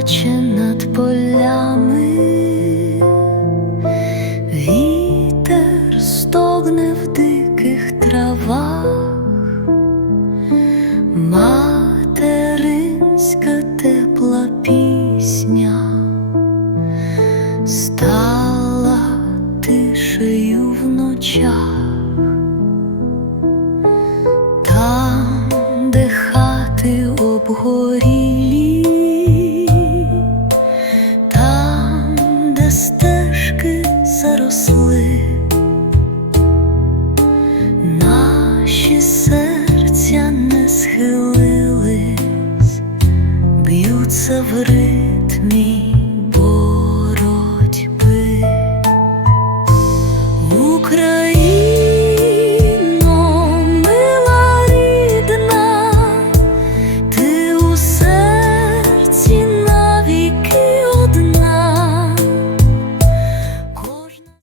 плаче над полями, вітер стогне в диких травах, материнська тепла пісня стала тишею в ночах, там, де хати стежки заросли, наші серця не схилились, б'ються в ритмі боротьби. Україна